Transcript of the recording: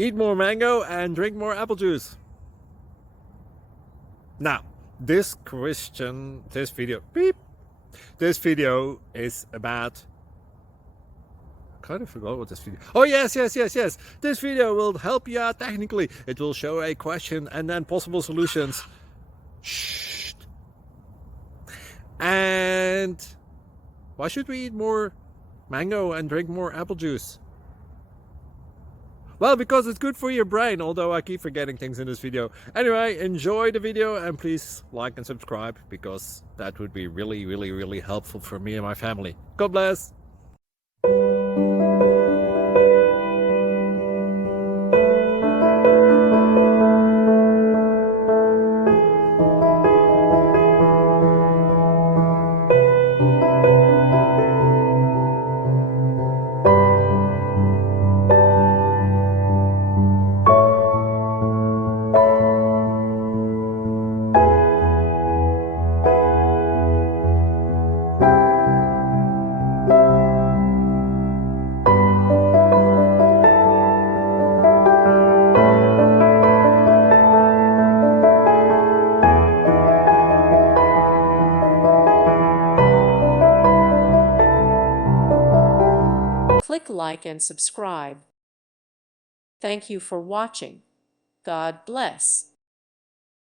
Eat more mango and drink more apple juice. Now, this video is about, kind of forgot what this video. Oh yes. This video will help you out technically. It will show a question and then possible solutions. Shh. And why should we eat more mango and drink more apple juice? Well, because it's good for your brain, although I keep forgetting things in this video. Anyway, enjoy the video and please like and subscribe, because that would be really helpful for me and my family. God bless! Click like and subscribe. Thank you for watching. God bless.